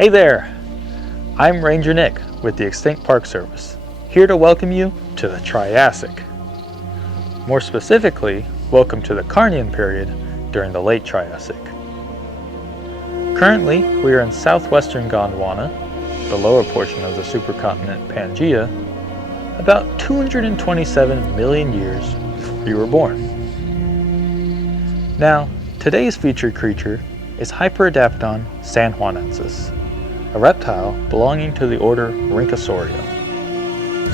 Hey there! I'm Ranger Nick with the Extinct Park Service, here to welcome you to the Triassic. More specifically, welcome to the Carnian period during the late Triassic. Currently, we are in southwestern Gondwana, the lower portion of the supercontinent Pangaea, about 227 million years before you were born. Now, today's featured creature is Hyperodapedon sanjuanensis, a reptile belonging to the order Rhyncosauria.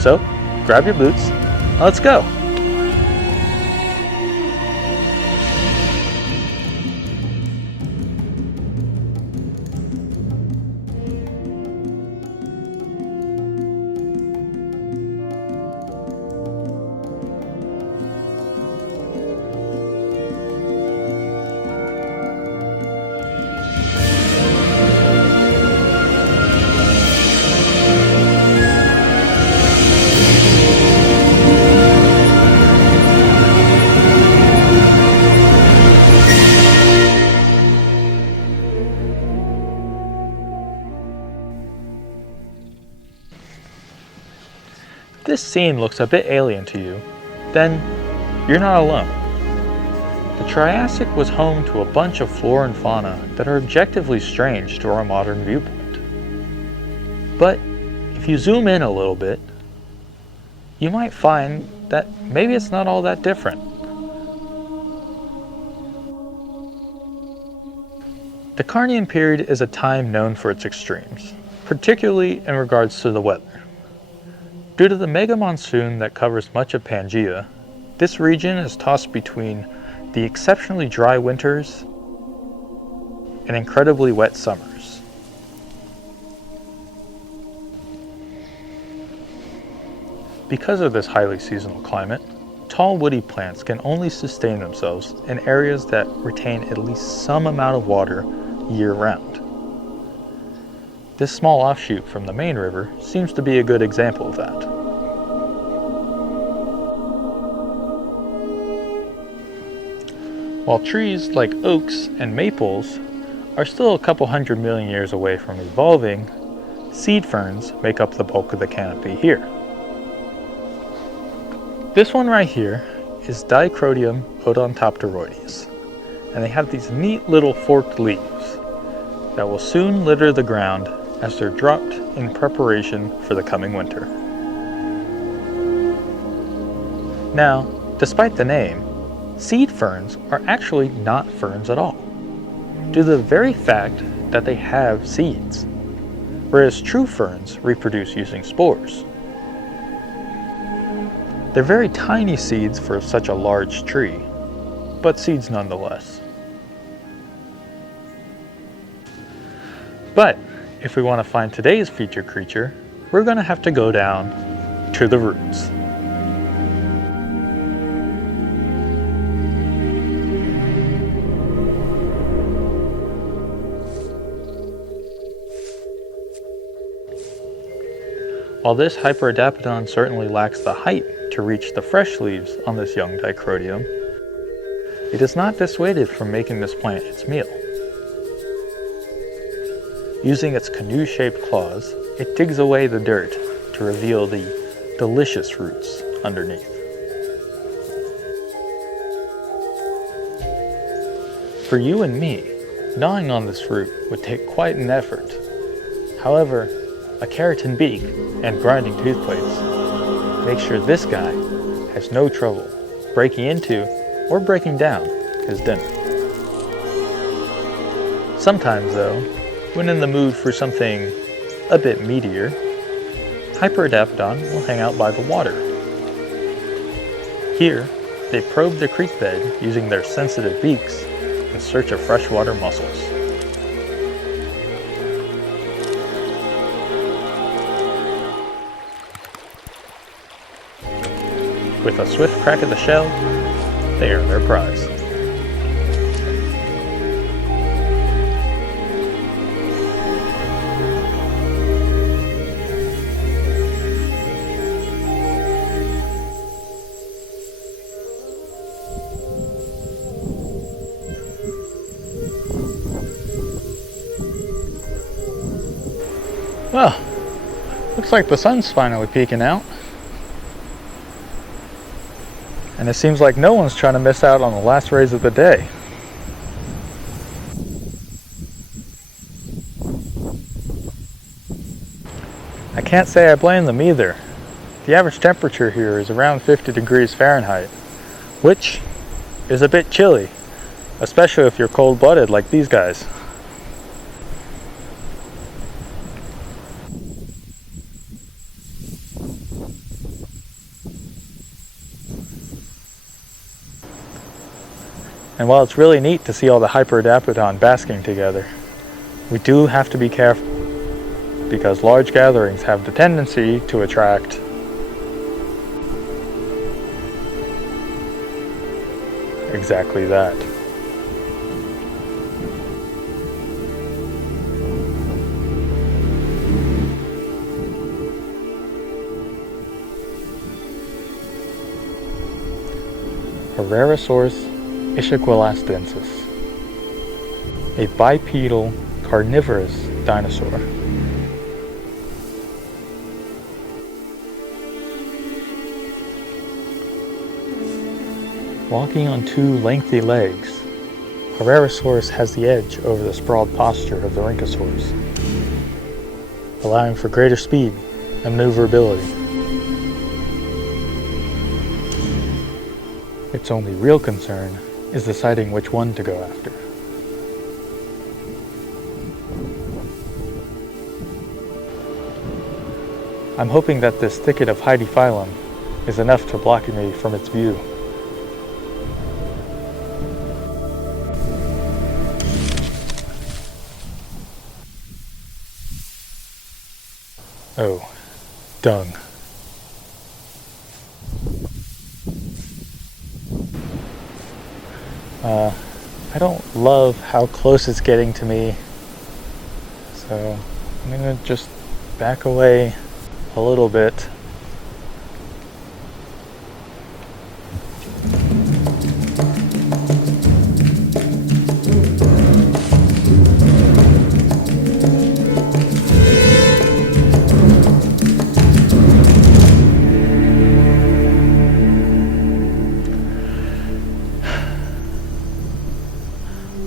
So, grab your boots, and let's go! If this scene looks a bit alien to you, then you're not alone. The Triassic was home to a bunch of flora and fauna that are objectively strange to our modern viewpoint. But if you zoom in a little bit, you might find that maybe it's not all that different. The Carnian period is a time known for its extremes, particularly in regards to the weather. Due to the mega monsoon that covers much of Pangaea, this region is tossed between the exceptionally dry winters and incredibly wet summers. Because of this highly seasonal climate, tall woody plants can only sustain themselves in areas that retain at least some amount of water year-round. This small offshoot from the main river seems to be a good example of that. While trees like oaks and maples are still a couple hundred million years away from evolving, seed ferns make up the bulk of the canopy here. This one right here is Dichroidium odontopteroides, and they have these neat little forked leaves that will soon litter the ground as they're dropped in preparation for the coming winter. Now, despite the name, seed ferns are actually not ferns at all, due to the very fact that they have seeds, whereas true ferns reproduce using spores. They're very tiny seeds for such a large tree, but seeds nonetheless. But if we want to find today's featured creature, we're going to have to go down to the roots. While this Hyperodapedon certainly lacks the height to reach the fresh leaves on this young Dichroidium, it is not dissuaded from making this plant its meal. Using its canoe-shaped claws, it digs away the dirt to reveal the delicious roots underneath. For you and me, gnawing on this root would take quite an effort. However, a keratin beak and grinding tooth plates make sure this guy has no trouble breaking into or breaking down his dinner. Sometimes though, when in the mood for something a bit meatier, Hyperodapedon will hang out by the water. Here, they probe the creek bed using their sensitive beaks in search of freshwater mussels. With a swift crack of the shell, they earn their prize. Well, looks like the sun's finally peeking out. And it seems like no one's trying to miss out on the last rays of the day. I can't say I blame them either. The average temperature here is around 50 degrees Fahrenheit, which is a bit chilly, especially if you're cold-blooded like these guys. And while it's really neat to see all the Hyperodapedon basking together, we do have to be careful, because large gatherings have the tendency to attract exactly that. Herrerasaurus ischiquelastensis, a bipedal carnivorous dinosaur. Walking on two lengthy legs, Herrerasaurus has the edge over the sprawled posture of the Rhynchosaurus, allowing for greater speed and maneuverability. Its only real concern is deciding which one to go after. I'm hoping that this thicket of Hyperodapedon is enough to block me from its view. Oh, dung. I don't love how close it's getting to me, so I'm gonna just back away a little bit.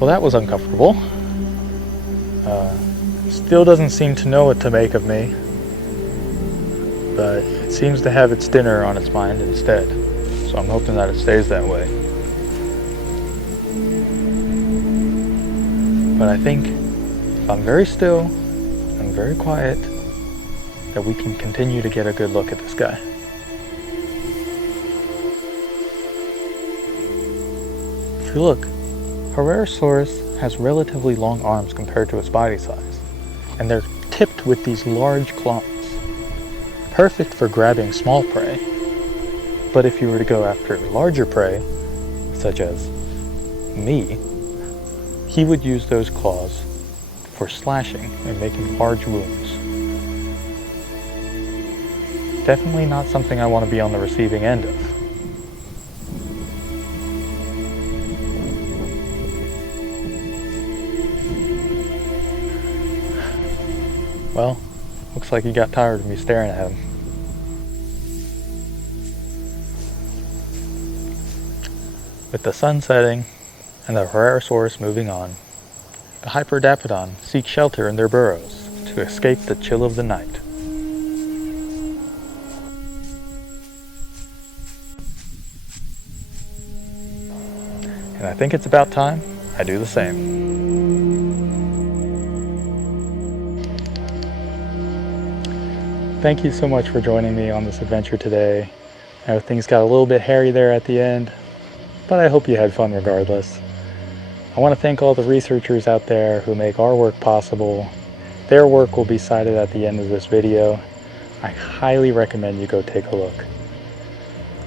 Well, that was uncomfortable. Still doesn't seem to know what to make of me, but it seems to have its dinner on its mind instead, so I'm hoping that it stays that way. But I think if I'm very still and very quiet, that we can continue to get a good look at this guy. If you look, Herrerasaurus has relatively long arms compared to its body size, and they're tipped with these large claws, perfect for grabbing small prey. But if you were to go after larger prey, such as me, he would use those claws for slashing and making large wounds. Definitely not something I want to be on the receiving end of. Well, looks like he got tired of me staring at him. With the sun setting and the Herrerasaurus moving on, the Hyperodapedon seek shelter in their burrows to escape the chill of the night. And I think it's about time I do the same. Thank you so much for joining me on this adventure today. I know things got a little bit hairy there at the end, but I hope you had fun regardless. I want to thank all the researchers out there who make our work possible. Their work will be cited at the end of this video. I highly recommend you go take a look.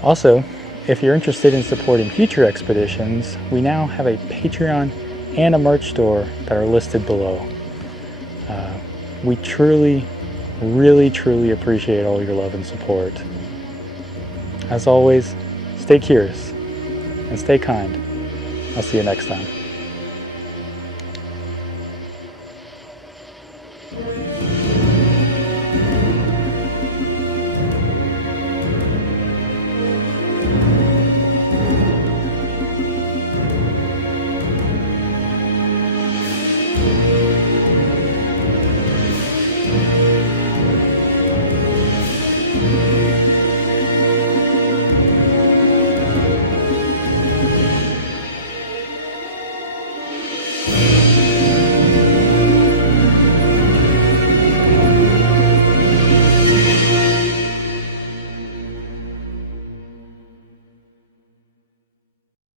Also, if you're interested in supporting future expeditions, we now have a Patreon and a merch store that are listed below. We truly appreciate all your love and support. As always, stay curious and stay kind. I'll see you next time.